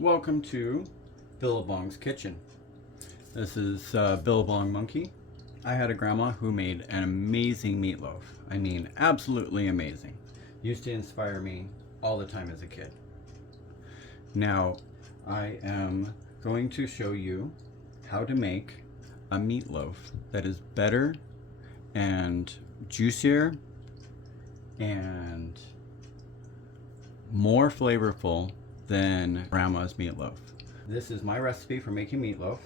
Welcome to Billabong's kitchen. This is Billabong Monkey. I had a grandma who made an amazing meatloaf. I mean, absolutely amazing. Used to inspire me all the time as a kid. Now, I am going to show you how to make a meatloaf that is better and juicier and more flavorful than grandma's meatloaf. This is my recipe for making meatloaf,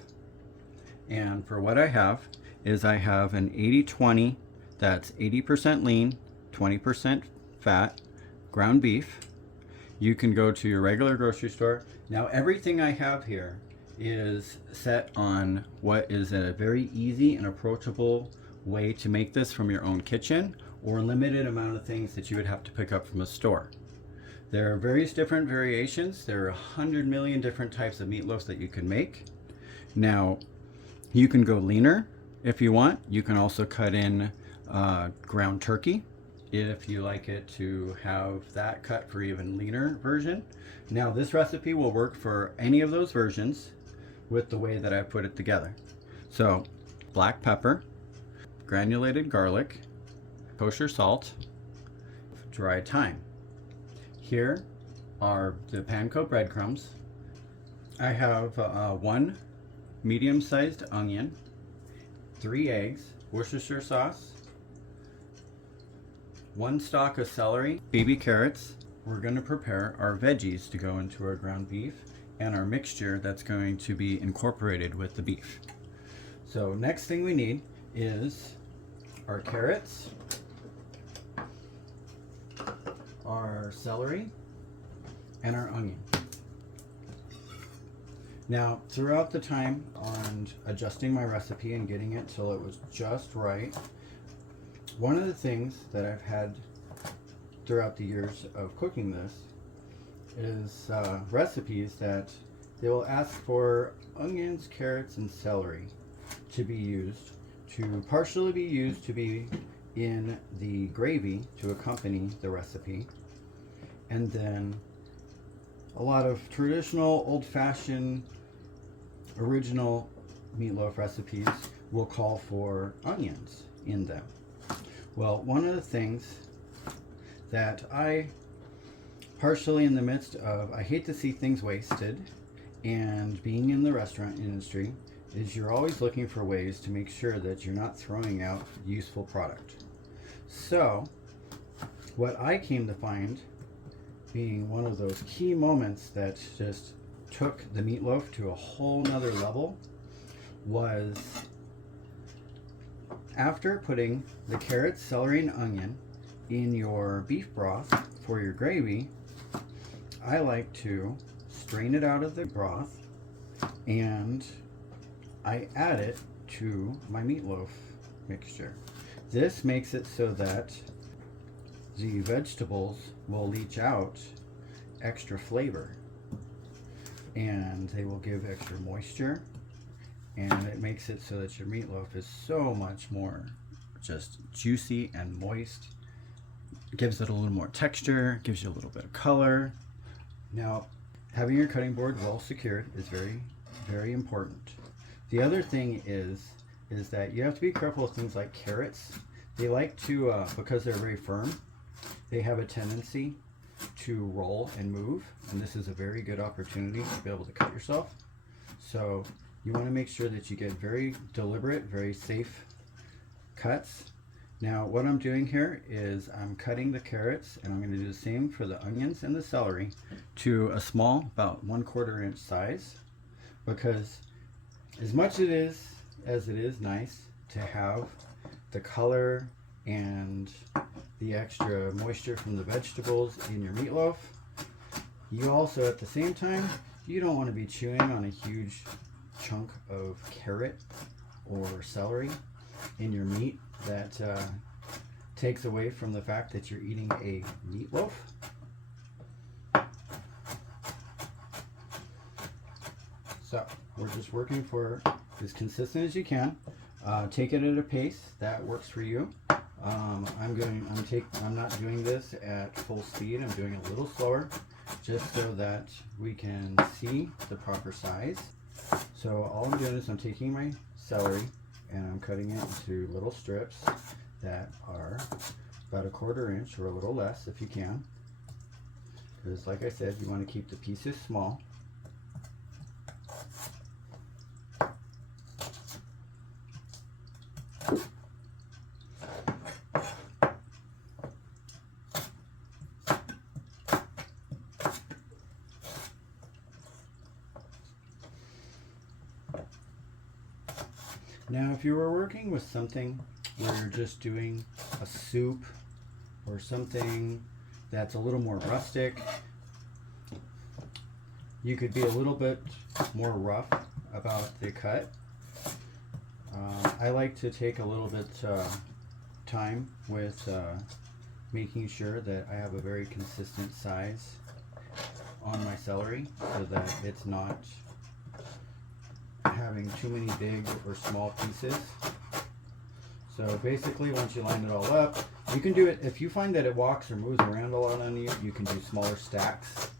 and for what I have is I have an 80-20, that's 80% lean, 20% fat, ground beef. You can go to your regular grocery store. Now everything I have here is set on what is a very easy and approachable way to make this from your own kitchen, or a limited amount of things that you would have to pick up from a store. There are various different variations. There are 100 million different types of meatloaves that you can make. Now, you can go leaner if you want. You can also cut in ground turkey if you like it to have that cut for even leaner version. Now, this recipe will work for any of those versions with the way that I put it together. So, black pepper, granulated garlic, kosher salt, dried thyme. Here are the panko breadcrumbs. I have one medium-sized onion, 3 eggs, Worcestershire sauce, 1 stalk of celery, baby carrots. We're going to prepare our veggies to go into our ground beef and our mixture that's going to be incorporated with the beef. So next thing we need is our carrots, our celery, and our onion. Now, throughout the time on adjusting my recipe and getting it till it was just right, one of the things that I've had throughout the years of cooking this is recipes that they will ask for onions, carrots, and celery to be used, to partially be used to be in the gravy to accompany the recipe. And then a lot of traditional, old-fashioned, original meatloaf recipes will call for onions in them. Well, one of the things that I, partially in the midst of, I hate to see things wasted, and being in the restaurant industry, is you're always looking for ways to make sure that you're not throwing out useful product. So, what I came to find being one of those key moments that just took the meatloaf to a whole nother level was after putting the carrots, celery, and onion in your beef broth for your gravy, I like to strain it out of the broth and I add it to my meatloaf mixture. This makes it so that the vegetables will leach out extra flavor and they will give extra moisture, and it makes it so that your meatloaf is so much more just juicy and moist. It gives it a little more texture, gives you a little bit of color. Now, having your cutting board well secured is very, very important. The other thing is that you have to be careful with things like carrots. They like to, because they're very firm, they have a tendency to roll and move, and this is a very good opportunity to be able to cut yourself. So you want to make sure that you get very deliberate, very safe cuts. Now what I'm doing here is I'm cutting the carrots, and I'm going to do the same for the onions and the celery to a small, about 1/4 inch size, because as much as it is nice to have the color and the extra moisture from the vegetables in your meatloaf, you also at the same time, you don't want to be chewing on a huge chunk of carrot or celery in your meat that takes away from the fact that you're eating a meatloaf. So we're just working for as consistent as you can. Take it at a pace that works for you. I'm not doing this at full speed. I'm doing it a little slower just so that we can see the proper size. So all I'm doing is I'm taking my celery and I'm cutting it into little strips that are about 1/4 inch or a little less if you can. Because like I said, you want to keep the pieces small. Now, if you were working with something where you're just doing a soup or something that's a little more rustic, you could be a little bit more rough about the cut. I like to take a little bit time with making sure that I have a very consistent size on my celery so that it's not having too many big or small pieces. So basically, once you line it all up, you can do it, if you find that it walks or moves around a lot on you, you can do smaller stacks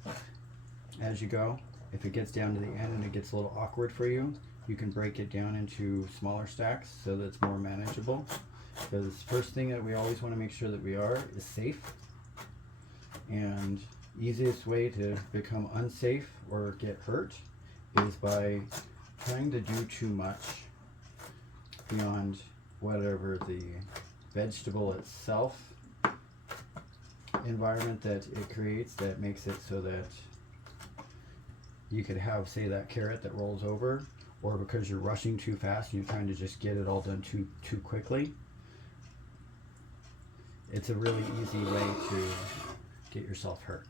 as you go. If it gets down to the end and it gets a little awkward for you, you can break it down into smaller stacks so that it's more manageable. Because the first thing that we always want to make sure that we are is safe. And easiest way to become unsafe or get hurt is by trying to do too much beyond whatever the vegetable itself environment that it creates that makes it so that you could have, say, that carrot that rolls over, or because you're rushing too fast and you're trying to just get it all done too quickly. It's a really easy way to get yourself hurt.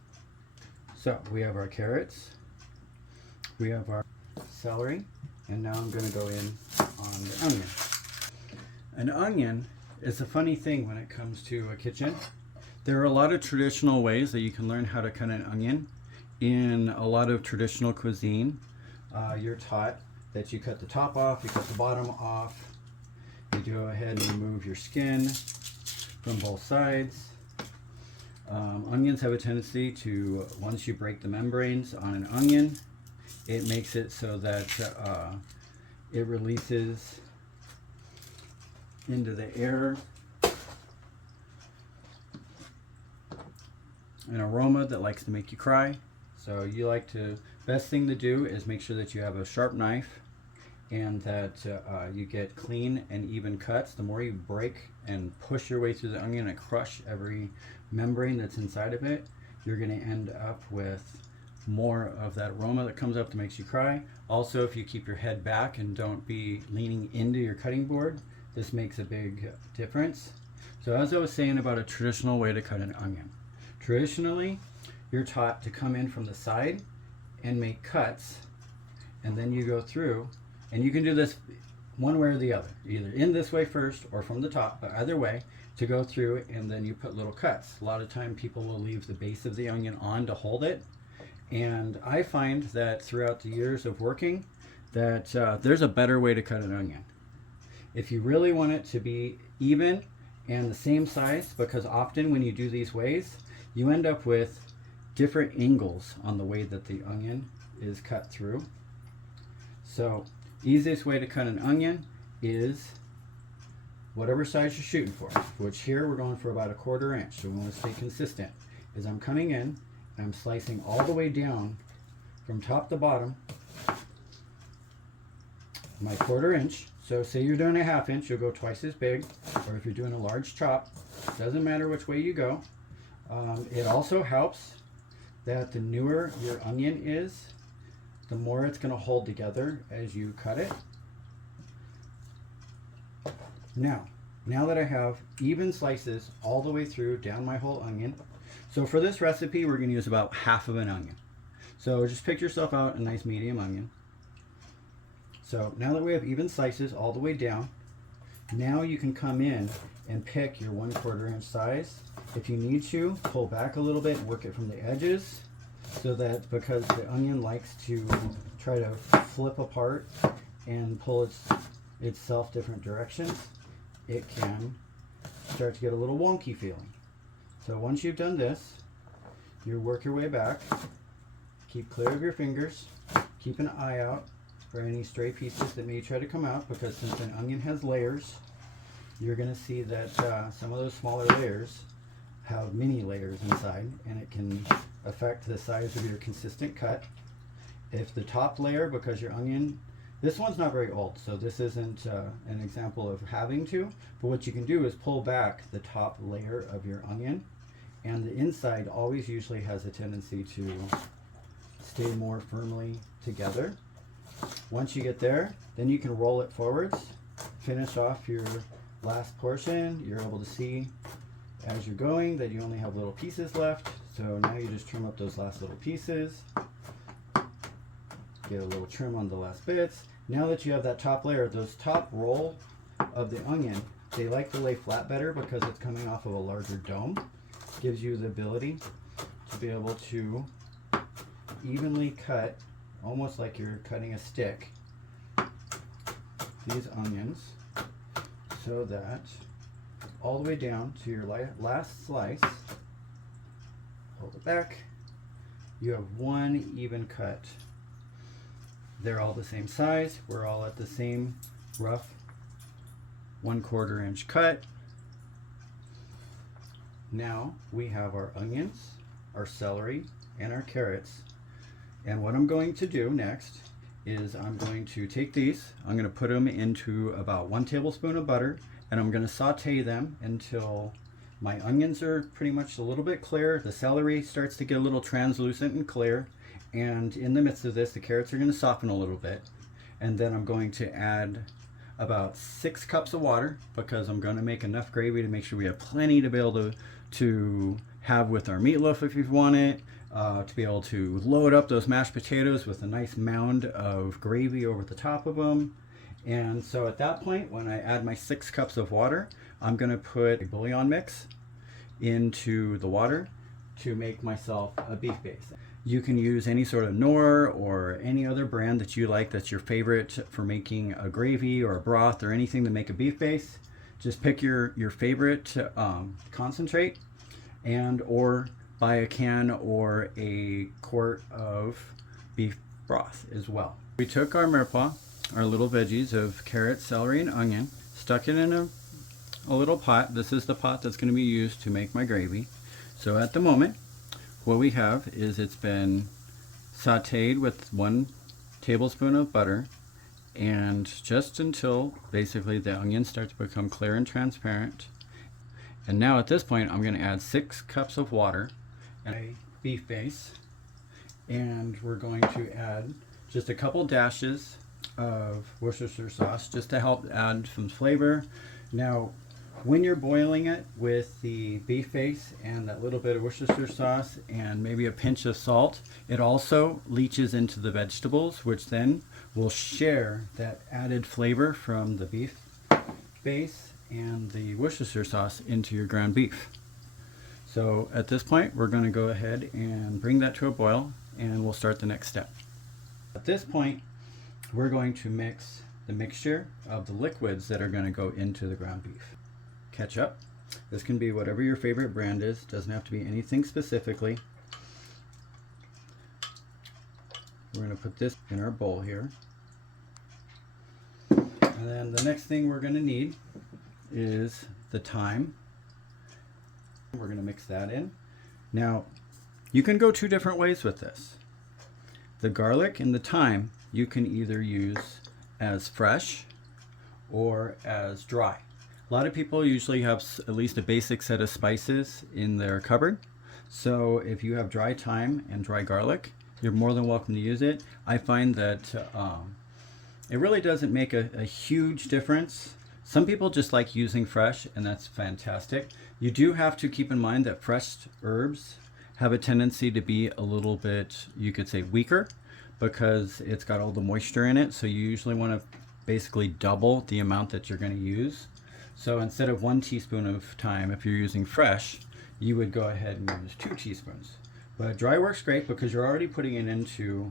So we have our carrots, we have our celery, and now I'm going to go in on the onion. An onion is a funny thing when it comes to a kitchen. There are a lot of traditional ways that you can learn how to cut an onion. In a lot of traditional cuisine, you're taught that you cut the top off, you cut the bottom off, you go ahead and remove your skin from both sides. Onions have a tendency to, once you break the membranes on an onion, it makes it so that it releases into the air an aroma that likes to make you cry. So you like to, best thing to do is make sure that you have a sharp knife and that you get clean and even cuts. The more you break and push your way through the onion and crush every membrane that's inside of it, you're going to end up with more of that aroma that comes up that makes you cry. Also, if you keep your head back and don't be leaning into your cutting board, this makes a big difference. So as I was saying about a traditional way to cut an onion, traditionally you're taught to come in from the side and make cuts, and then you go through, and you can do this one way or the other, either in this way first or from the top, but either way, to go through and then you put little cuts. A lot of time people will leave the base of the onion on to hold it, and I find that throughout the years of working that there's a better way to cut an onion. If you really want it to be even and the same size, because often when you do these ways, you end up with different angles on the way that the onion is cut through. So easiest way to cut an onion is whatever size you're shooting for, which here we're going for about 1/4 inch, so we want to stay consistent. Is I'm coming in and I'm slicing all the way down from top to bottom my 1/4 inch. So say you're doing a 1/2 inch, you'll go twice as big, or if you're doing a large chop, doesn't matter which way you go. It also helps that the newer your onion is, the more it's going to hold together as you cut it. Now that I have even slices all the way through down my whole onion, so for this recipe we're going to use about 1/2 of an onion. So just pick yourself out a nice medium onion. So now that we have even slices all the way down, now you can come in and pick your 1/4 inch size. If you need to, pull back a little bit and work it from the edges, so that, because the onion likes to try to flip apart and pull itself different directions, it can start to get a little wonky feeling. So once you've done this, you work your way back Keep clear of your fingers. Keep an eye out for any stray pieces that may try to come out, because since an onion has layers, you're going to see that some of those smaller layers have mini layers inside, and it can affect the size of your consistent cut. If the top layer, because your onion, this one's not very old, so this isn't an example of having to, but what you can do is pull back the top layer of your onion, and the inside always usually has a tendency to stay more firmly together. Once you get there, then you can roll it forwards, finish off your last portion. You're able to see as you're going that you only have little pieces left, so now you just trim up those last little pieces, get a little trim on the last bits. Now that you have that top layer, those top roll of the onion, they like to lay flat better because it's coming off of a larger dome. Gives you the ability to be able to evenly cut, almost like you're cutting a stick, these onions, so that all the way down to your last slice, hold it back, you have one even cut. They're all the same size. We're all at the same rough 1/4 inch cut. Now we have our onions, our celery, and our carrots. And what I'm going to do next is I'm going to take these, I'm going to put them into about 1 tablespoon of butter, and I'm going to saute them until my onions are pretty much a little bit clear. The celery starts to get a little translucent and clear. And in the midst of this, the carrots are going to soften a little bit. And then I'm going to add about 6 cups of water, because I'm going to make enough gravy to make sure we have plenty to be able to have with our meatloaf if you want it, to be able to load up those mashed potatoes with a nice mound of gravy over the top of them. And so at that point, when I add my 6 cups of water, I'm going to put a bouillon mix into the water to make myself a beef base. You can use any sort of Knorr or any other brand that you like that's your favorite for making a gravy or a broth or anything to make a beef base. Just pick your favorite concentrate, and or buy a can or a quart of beef broth as well. We took our mirepoix, our little veggies of carrot, celery, and onion, stuck it in a little pot. This is the pot that's going to be used to make my gravy. So at the moment, what we have is it's been sauteed with 1 tablespoon of butter, and just until basically the onions start to become clear and transparent. And now at this point, I'm going to add 6 cups of water and a beef base, and we're going to add just a couple dashes of Worcestershire sauce just to help add some flavor. Now, when you're boiling it with the beef base and that little bit of Worcestershire sauce and maybe a pinch of salt, it also leaches into the vegetables, which then will share that added flavor from the beef base and the Worcestershire sauce into your ground beef. So at this point, we're going to go ahead and bring that to a boil, and we'll start the next step. At this point, we're going to mix the mixture of the liquids that are going to go into the ground beef. Ketchup. This can be whatever your favorite brand is. Doesn't have to be anything specifically. We're going to put this in our bowl here. And then the next thing we're going to need is the thyme. We're going to mix that in. Now, you can go 2 different ways with this. The garlic and the thyme you can either use as fresh or as dry. A lot of people usually have at least a basic set of spices in their cupboard. So if you have dry thyme and dry garlic, you're more than welcome to use it. I find that it really doesn't make a huge difference. Some people just like using fresh, and that's fantastic. You do have to keep in mind that fresh herbs have a tendency to be a little bit, you could say, weaker, because it's got all the moisture in it. So you usually want to basically double the amount that you're going to use. So instead of 1 teaspoon of thyme, if you're using fresh, you would go ahead and use 2 teaspoons. But dry works great because you're already putting it into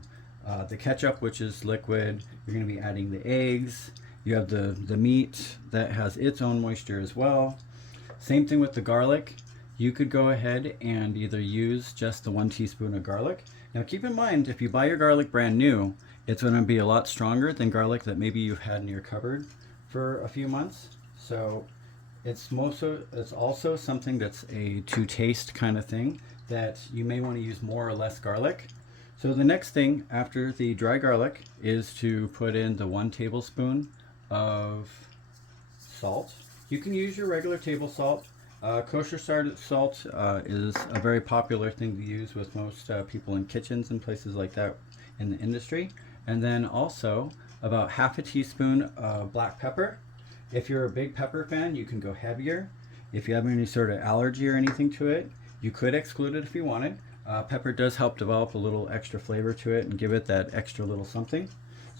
the ketchup, which is liquid. You're going to be adding the eggs. You have the meat that has its own moisture as well. Same thing with the garlic. You could go ahead and either use just the 1 teaspoon of garlic, Now keep in mind, if you buy your garlic brand new, it's going to be a lot stronger than garlic that maybe you've had in your cupboard for a few months. So it's also something that's a to taste kind of thing, that you may want to use more or less garlic. So the next thing after the dry garlic is to put in the 1 tablespoon of salt. You can use your regular table salt. Kosher salt is a very popular thing to use with most people in kitchens and places like that in the industry. And then also about half a teaspoon of black pepper. If you're a big pepper fan, you can go heavier. If you have any sort of allergy or anything to it, you could exclude it if you wanted. Pepper does help develop a little extra flavor to it and give it that extra little something.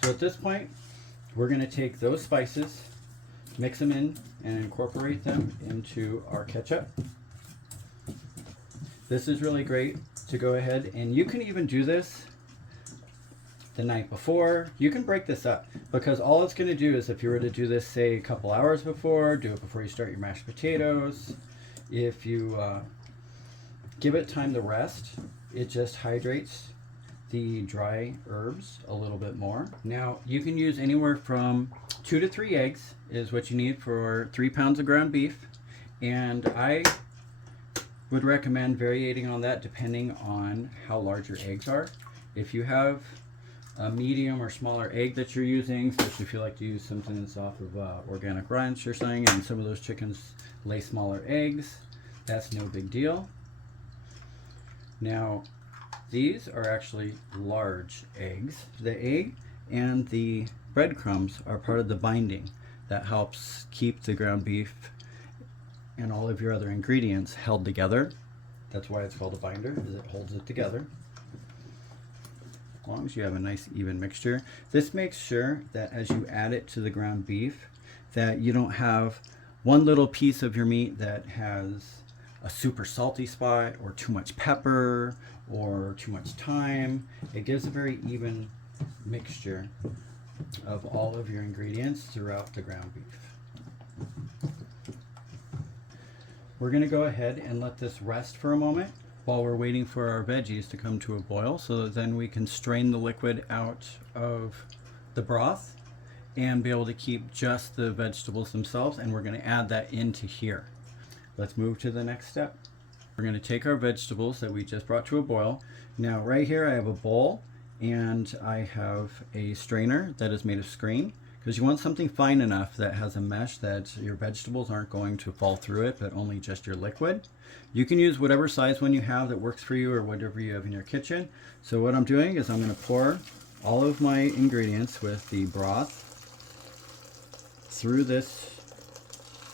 So at this point, we're going to take those spices, mix them in, and incorporate them into our ketchup. This is really great to go ahead, and you can even do this the night before. You can break this up, because all it's going to do is, if you were to do this say a couple hours before, do it before you start your mashed potatoes. If you give it time to rest, it just hydrates the dry herbs a little bit more. Now you can use anywhere from 2 to 3 eggs is what you need for 3 pounds of ground beef, and I would recommend varying on that depending on how large your eggs are. If you have a medium or smaller egg that you're using, especially if you like to use something that's off of organic ranch or something, and some of those chickens lay smaller eggs, that's no big deal. Now these are actually large eggs. The egg and the breadcrumbs are part of the binding that helps keep the ground beef and all of your other ingredients held together. That's why it's called a binder, is it holds it together. As long as you have a nice even mixture. This makes sure that as you add it to the ground beef, that you don't have one little piece of your meat that has a super salty spot, or too much pepper, or too much thyme. It gives a very even mixture of all of your ingredients throughout the ground beef. We're going to go ahead and let this rest for a moment while we're waiting for our veggies to come to a boil, so that then we can strain the liquid out of the broth and be able to keep just the vegetables themselves, and we're going to add that into here. Let's move to the next step. We're going to take our vegetables that we just brought to a boil. Now right here I have a bowl, and I have a strainer that is made of screen, because you want something fine enough that has a mesh that your vegetables aren't going to fall through it, but only just your liquid. You can use whatever size one you have that works for you, or whatever you have in your kitchen. So what I'm doing is I'm going to pour all of my ingredients with the broth through this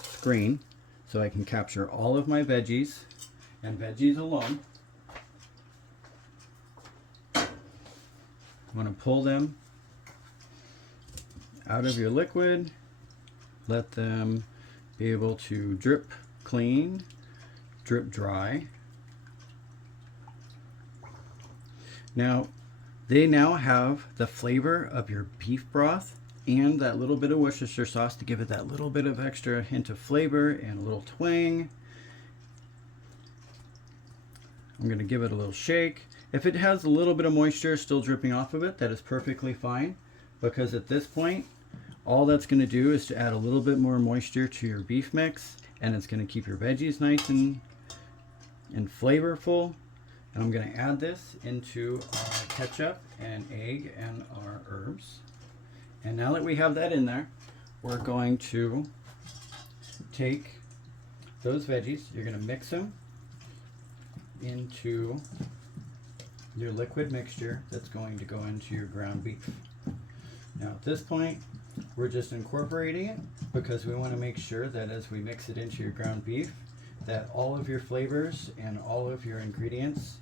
screen, so I can capture all of my veggies, and veggies alone. I want to pull them out of your liquid, let them be able to drip clean, drip dry. Now, they now have the flavor of your beef broth and that little bit of Worcestershire sauce to give it that little bit of extra hint of flavor and a little twang. I'm going to give it a little shake. If it has a little bit of moisture still dripping off of it, that is perfectly fine, because at this point, all that's going to do is to add a little bit more moisture to your beef mix, and it's going to keep your veggies nice and flavorful. And I'm going to add this into our ketchup and egg and our herbs. And now that we have that in there, we're going to take those veggies, you're going to mix them into your liquid mixture that's going to go into your ground beef. Now at this point, we're just incorporating it, because we want to make sure that as we mix it into your ground beef, that all of your flavors and all of your ingredients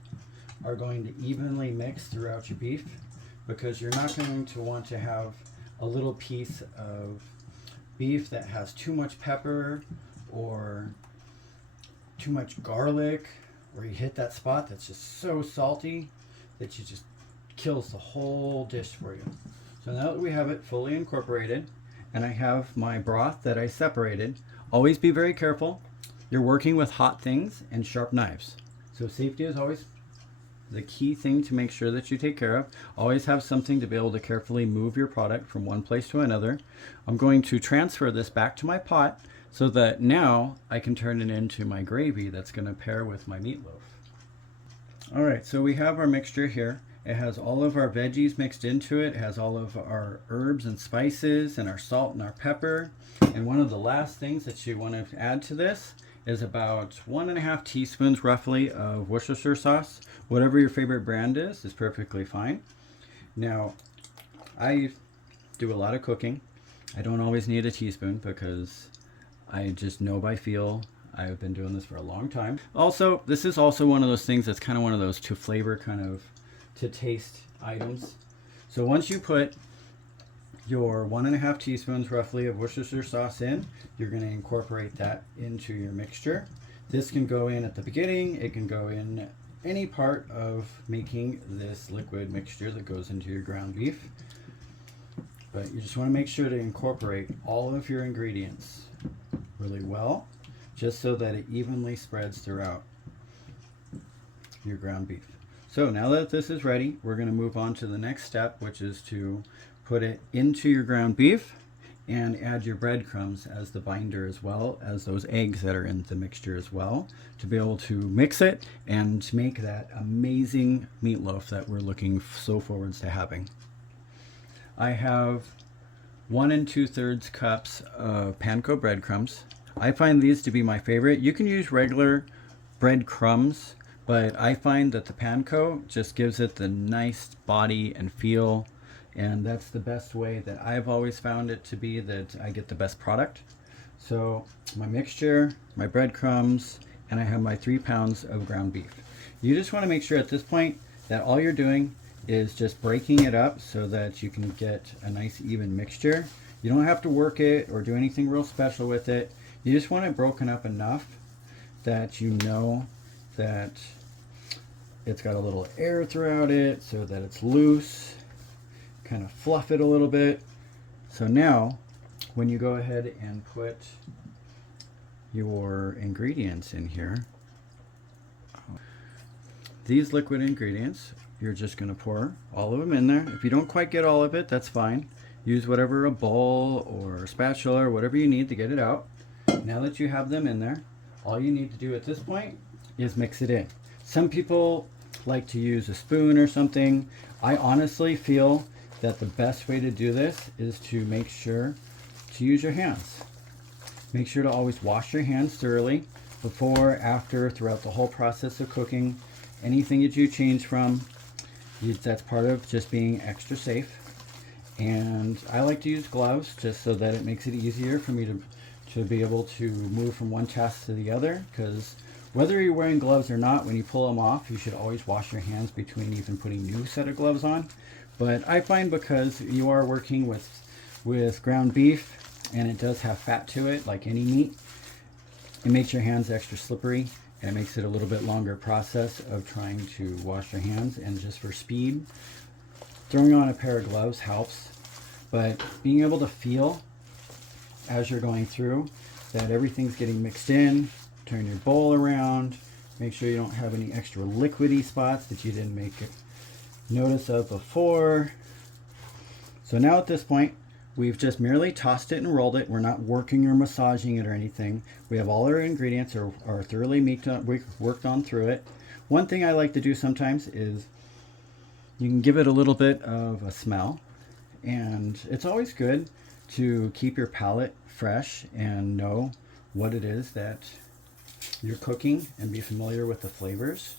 are going to evenly mix throughout your beef, because you're not going to want to have a little piece of beef that has too much pepper or too much garlic, or you hit that spot that's just so salty that you just kills the whole dish for you. So now that we have it fully incorporated, and I have my broth that I separated, always be very careful. You're working with hot things and sharp knives, so safety is always the key thing to make sure that you take care of. Always have something to be able to carefully move your product from one place to another. I'm going to transfer this back to my pot so that now I can turn it into my gravy that's going to pair with my meatloaf. All right, so we have our mixture here. It has all of our veggies mixed into it. It has all of our herbs and spices and our salt and our pepper. And one of the last things that you want to add to this is about 1.5 teaspoons roughly of Worcestershire sauce. Whatever your favorite brand is perfectly fine. Now, I do a lot of cooking. I don't always need a teaspoon because I just know by feel. I've been doing this for a long time. Also, this is also one of those things that's kind of one of those to flavor kind of to taste items. So once you put your 1.5 teaspoons roughly of Worcestershire sauce in, you're going to incorporate that into your mixture. This can go in at the beginning. It can go in any part of making this liquid mixture that goes into your ground beef. But you just want to make sure to incorporate all of your ingredients really well, just so that it evenly spreads throughout your ground beef. So now that this is ready, we're going to move on to the next step, which is to put it into your ground beef and add your breadcrumbs as the binder, as well as those eggs that are in the mixture as well, to be able to mix it and make that amazing meatloaf that we're looking so forwards to having. I have 1 2/3 cups of panko breadcrumbs. I find these to be my favorite. You can use regular breadcrumbs, but I find that the panko just gives it the nice body and feel, and that's the best way that I've always found it to be, that I get the best product. So my mixture, my breadcrumbs, and I have my 3 pounds of ground beef. You just want to make sure at this point that all you're doing is just breaking it up so that you can get a nice even mixture. You don't have to work it or do anything real special with it. You just want it broken up enough that you know that it's got a little air throughout it so that it's loose. Kind of fluff it a little bit. So now when you go ahead and put your ingredients in here, these liquid ingredients, you're just going to pour all of them in there. If you don't quite get all of it, that's fine. Use whatever, a bowl or a spatula or whatever you need to get it out. Now that you have them in there, all you need to do at this point is mix it in. Some people like to use a spoon or something. I honestly feel that the best way to do this is to make sure to use your hands. Make sure to always wash your hands thoroughly before, after, throughout the whole process of cooking. Anything that you change from, that's part of just being extra safe. And I like to use gloves just so that it makes it easier for me to be able to move from one task to the other, because whether you're wearing gloves or not, when you pull them off, you should always wash your hands between even putting new set of gloves on. But I find because you are working with ground beef and it does have fat to it like any meat, it makes your hands extra slippery, and it makes it a little bit longer process of trying to wash your hands. And just for speed, throwing on a pair of gloves helps, but being able to feel as you're going through that everything's getting mixed in. Turn your bowl around, make sure you don't have any extra liquidy spots that you didn't make notice of before. So now at this point, we've just merely tossed it and rolled it. We're not working or massaging it or anything. We have all our ingredients are thoroughly worked on through it. One thing I like to do sometimes is you can give it a little bit of a smell, and it's always good to keep your palate fresh and know what it is that you're cooking and be familiar with the flavors.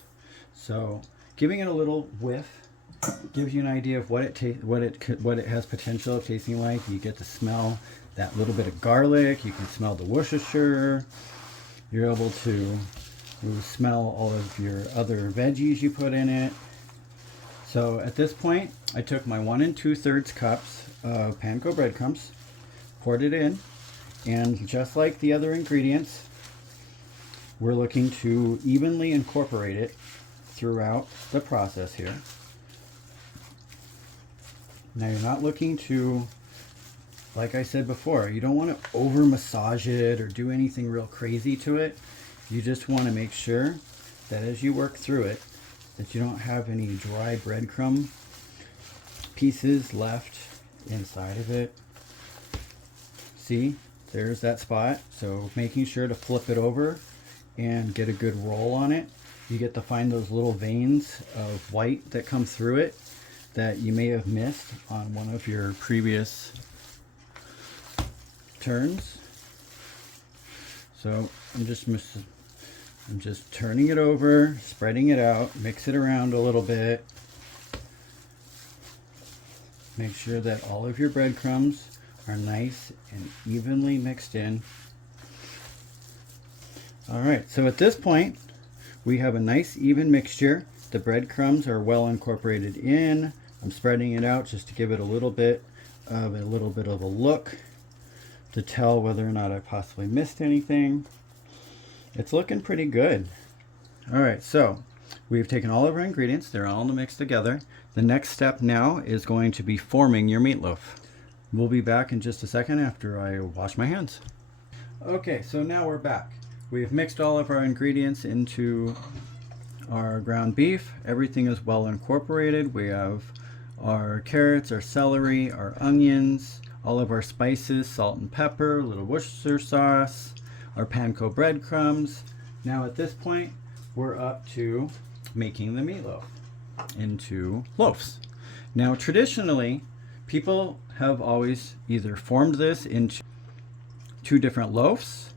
So giving it a little whiff gives you an idea of what it has potential of tasting like. You get to smell that little bit of garlic. You can smell the Worcestershire. You're able to smell all of your other veggies you put in it. So at this point, I took my 1 2/3 cups of panko breadcrumbs, poured it in, and just like the other ingredients, we're looking to evenly incorporate it throughout the process here. Now you're not looking to, like I said before, you don't want to over massage it or do anything real crazy to it. You just want to make sure that as you work through it, that you don't have any dry breadcrumb pieces left inside of it. See, there's that spot. So making sure to flip it over and get a good roll on it. You get to find those little veins of white that come through it that you may have missed on one of your previous turns. So I'm just turning it over, spreading it out, mix it around a little bit. Make sure that all of your breadcrumbs are nice and evenly mixed in. All right, so at this point, we have a nice even mixture. The breadcrumbs are well incorporated in. I'm spreading it out just to give it a little bit of a look to tell whether or not I possibly missed anything. It's looking pretty good. All right, so we've taken all of our ingredients. They're all mixed together. The next step now is going to be forming your meatloaf. We'll be back in just a second after I wash my hands. Okay, so now we're back. We've mixed all of our ingredients into our ground beef. Everything is well incorporated. We have our carrots, our celery, our onions, all of our spices, salt and pepper, a little Worcestershire sauce, our panko breadcrumbs. Now at this point, we're up to making the meatloaf into loaves. Now traditionally, people have always either formed this into 2 different loaves,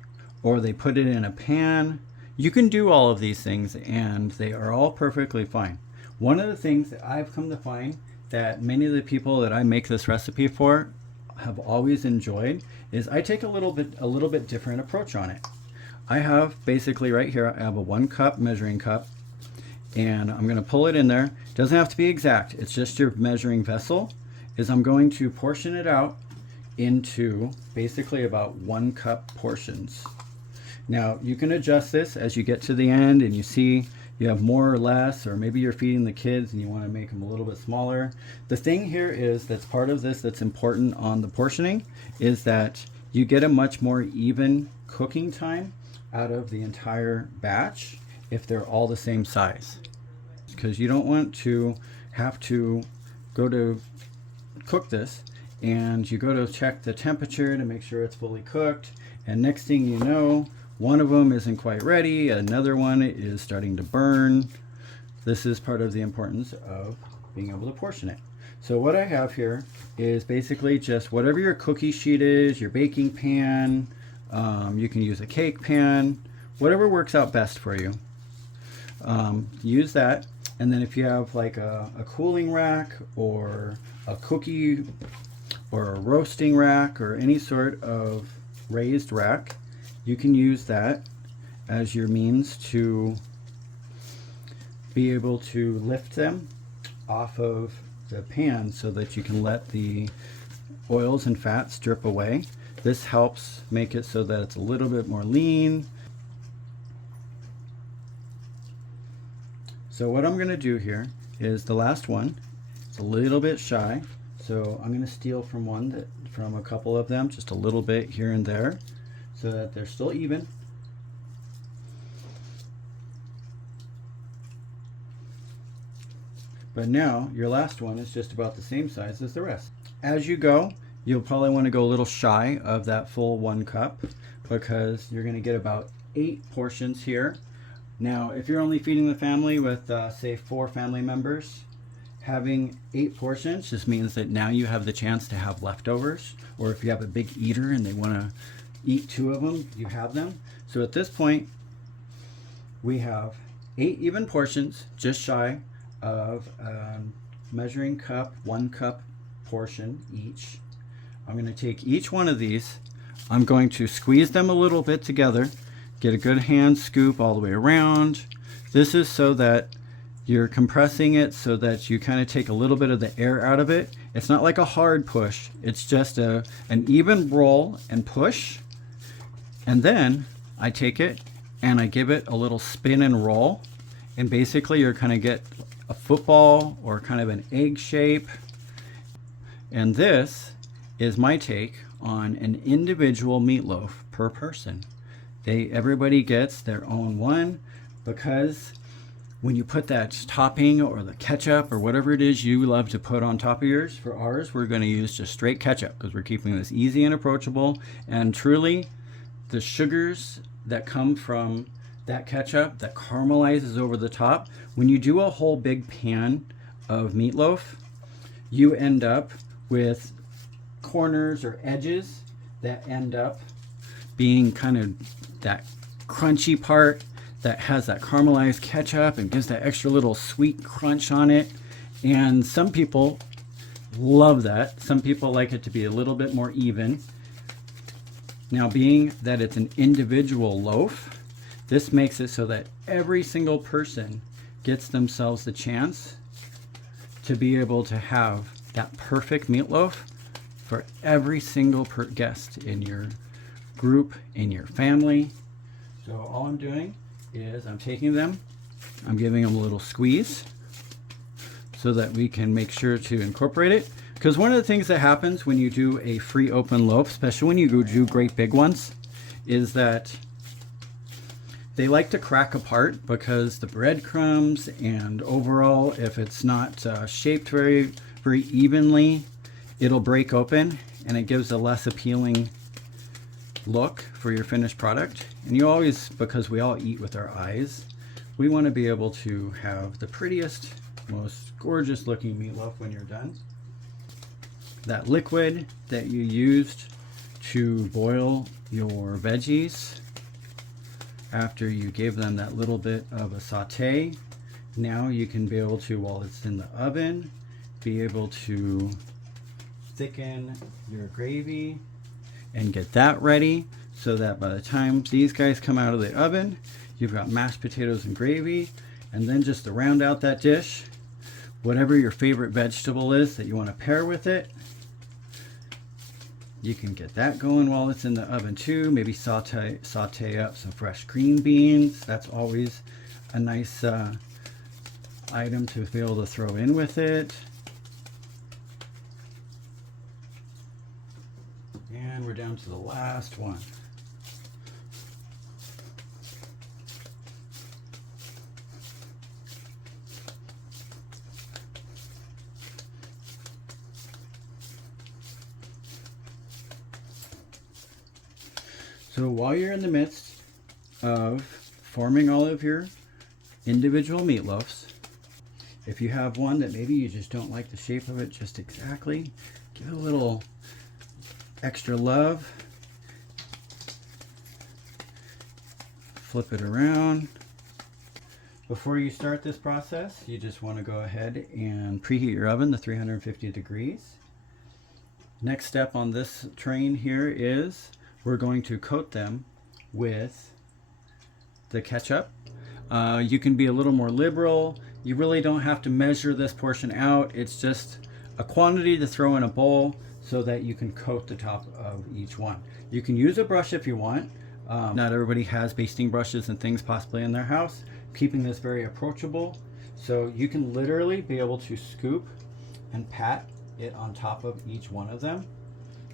or they put it in a pan. You can do all of these things and they are all perfectly fine. One of the things that I've come to find that many of the people that I make this recipe for have always enjoyed is I take a little bit different approach on it. I have basically right here, I have a 1 cup measuring cup, and I'm going to pull it in there. It doesn't have to be exact, it's just your measuring vessel. Is I'm going to portion it out into basically about 1 cup portions. Now you can adjust this as you get to the end and you see you have more or less, or maybe you're feeding the kids and you want to make them a little bit smaller. The thing here is that's part of this that's important on the portioning is that you get a much more even cooking time out of the entire batch if they're all the same size, because you don't want to have to go to cook this and you go to check the temperature to make sure it's fully cooked, and next thing you know, one of them isn't quite ready, another one is starting to burn. This is part of the importance of being able to portion it. So what I have here is basically just whatever your cookie sheet is, your baking pan, you can use a cake pan, whatever works out best for you. Use that, and then if you have like a cooling rack or a cookie or a roasting rack or any sort of raised rack, you can use that as your means to be able to lift them off of the pan so that you can let the oils and fats drip away. This helps make it so that it's a little bit more lean. So what I'm going to do here is the last one. It's a little bit shy, so I'm going to steal from a couple of them, just a little bit here and there, so that they're still even. But now your last one is just about the same size as the rest. As you go, you'll probably want to go a little shy of that full 1 cup because you're going to get about 8 portions here. Now, if you're only feeding the family with, say, 4 family members, having 8 portions just means that now you have the chance to have leftovers, or if you have a big eater and they want to eat 2 of them, you have them. So at this point, we have 8 even portions, just shy of measuring cup, 1 cup portion each. I'm going to take each one of these, I'm going to squeeze them a little bit together, get a good hand scoop all the way around. This is so that you're compressing it so that you kind of take a little bit of the air out of it. It's not like a hard push, it's just an even roll and push. And then I take it and I give it a little spin and roll, and basically you're kind of get a football or kind of an egg shape. And this is my take on an individual meatloaf per person. Everybody gets their own one because when you put that topping or the ketchup or whatever it is you love to put on top of yours, for ours, we're going to use just straight ketchup because we're keeping this easy and approachable. And truly, the sugars that come from that ketchup that caramelizes over the top, when you do a whole big pan of meatloaf, you end up with corners or edges that end up being kind of that crunchy part that has that caramelized ketchup and gives that extra little sweet crunch on it. And some people love that. Some people like it to be a little bit more even. Now, being that it's an individual loaf, this makes it so that every single person gets themselves the chance to be able to have that perfect meatloaf for every single guest in your group, in your family. So all I'm doing is I'm taking them, I'm giving them a little squeeze so that we can make sure to incorporate it. Because one of the things that happens when you do a free open loaf, especially when you go do great big ones, is that they like to crack apart because the breadcrumbs and overall, if it's not shaped very, very evenly, it'll break open and it gives a less appealing look for your finished product. And you always, because we all eat with our eyes, we want to be able to have the prettiest, most gorgeous looking meatloaf when you're done. That liquid that you used to boil your veggies after you gave them that little bit of a saute, now you can be able to, while it's in the oven, be able to thicken your gravy and get that ready so that by the time these guys come out of the oven, you've got mashed potatoes and gravy. And then just to round out that dish, whatever your favorite vegetable is that you want to pair with it, you can get that going while it's in the oven too. Maybe saute up some fresh green beans. That's always a nice item to be able to throw in with it. And we're down to the last one. So while you're in the midst of forming all of your individual meatloafs, if you have one that maybe you just don't like the shape of it just exactly, give it a little extra love. Flip it around. Before you start this process, you just want to go ahead and preheat your oven to 350 degrees. Next step on this train here is we're going to coat them with the ketchup. You can be a little more liberal. You really don't have to measure this portion out. It's just a quantity to throw in a bowl so that you can coat the top of each one. You can use a brush if you want. Not everybody has basting brushes and things possibly in their house. Keeping this very approachable. So you can literally be able to scoop and pat it on top of each one of them.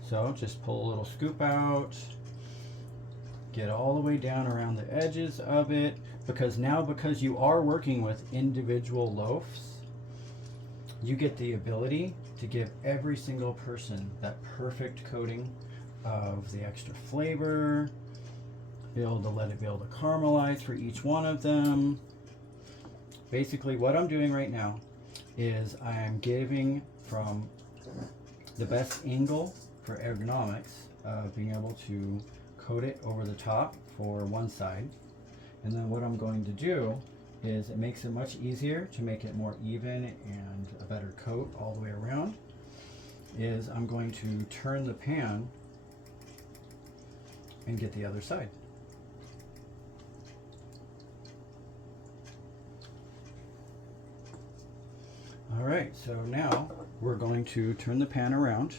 So just pull a little scoop out, get all the way down around the edges of it, because you are working with individual loaves, you get the ability to give every single person that perfect coating of the extra flavor, be able to let it be able to caramelize for each one of them. Basically what I'm doing right now is I'm giving from the best angle for ergonomics of being able to coat it over the top for one side. And then what I'm going to do is it makes it much easier to make it more even and a better coat all the way around, is I'm going to turn the pan and get the other side. All right, so now we're going to turn the pan around.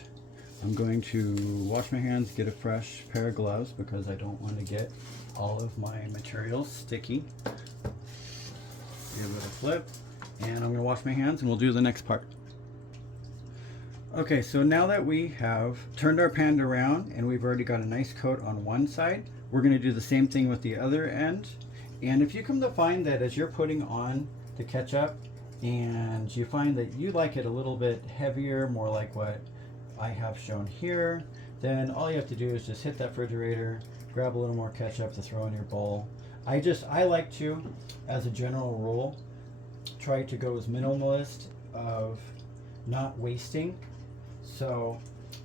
I'm going to wash my hands, get a fresh pair of gloves because I don't want to get all of my materials sticky. Give it a flip, and I'm going to wash my hands and we'll do the next part. Okay, so now that we have turned our pan around and we've already got a nice coat on one side, we're going to do the same thing with the other end. And if you come to find that as you're putting on the ketchup and you find that you like it a little bit heavier, more like what I have shown here, then all you have to do is just hit that refrigerator, grab a little more ketchup to throw in your bowl. I like to, as a general rule, try to go as minimalist of not wasting. So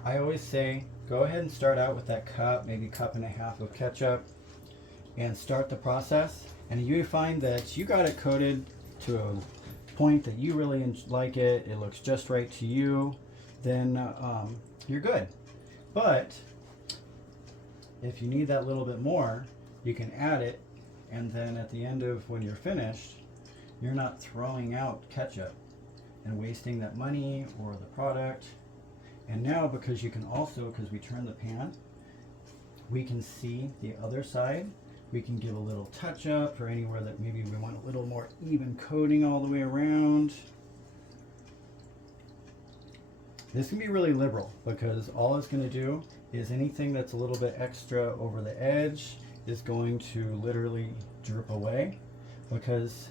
I always say go ahead and start out with that cup, maybe cup and a half of ketchup, and start the process. And you find that you got it coated to a point that you really like it, it looks just right to you, then you're good. But if you need that little bit more, you can add it, and then at the end of when you're finished, you're not throwing out ketchup and wasting that money or the product. And now, because you can also, because we turn the pan, we can see the other side. We can give a little touch up for anywhere that maybe we want a little more even coating all the way around. This can be really liberal because all it's going to do is anything that's a little bit extra over the edge is going to literally drip away because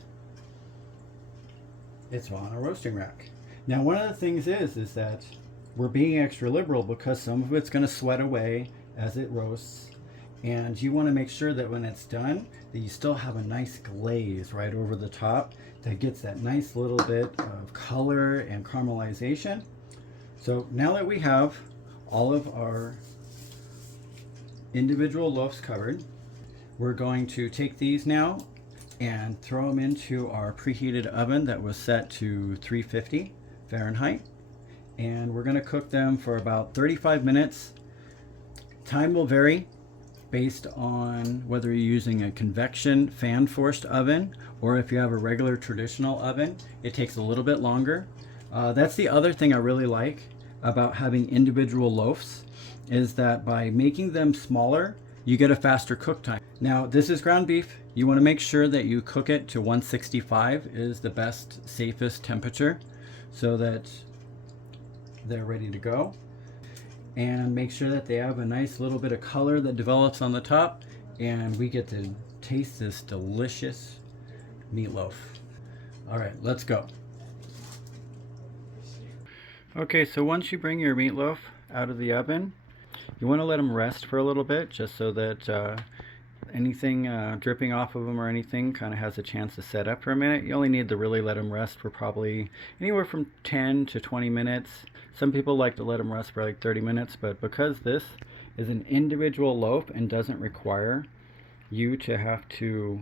it's on a roasting rack. Now, one of the things is that we're being extra liberal because some of it's going to sweat away as it roasts, and you want to make sure that when it's done that you still have a nice glaze right over the top that gets that nice little bit of color and caramelization. So now that we have all of our individual loaves covered, we're going to take these now and throw them into our preheated oven that was set to 350 Fahrenheit. And we're going to cook them for about 35 minutes. Time will vary based on whether you're using a convection fan forced oven or if you have a regular traditional oven. It takes a little bit longer. That's the other thing I really like about having individual loaves, is that by making them smaller, you get a faster cook time. Now, this is ground beef. You want to make sure that you cook it to 165 is the best, safest temperature so that they're ready to go. And make sure that they have a nice little bit of color that develops on the top, and we get to taste this delicious meatloaf. All right, let's go. Okay, so once you bring your meatloaf out of the oven, you want to let them rest for a little bit just so that anything dripping off of them or anything kind of has a chance to set up for a minute. You only need to really let them rest for probably anywhere from 10 to 20 minutes. Some people like to let them rest for like 30 minutes, but because this is an individual loaf and doesn't require you to have to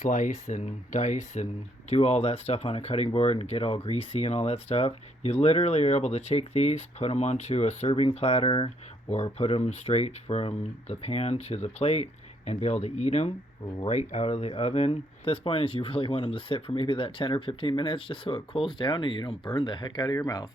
slice and dice and do all that stuff on a cutting board and get all greasy and all that stuff, you literally are able to take these, put them onto a serving platter or put them straight from the pan to the plate and be able to eat them right out of the oven. At this point is you really want them to sit for maybe that 10 or 15 minutes just so it cools down and you don't burn the heck out of your mouth.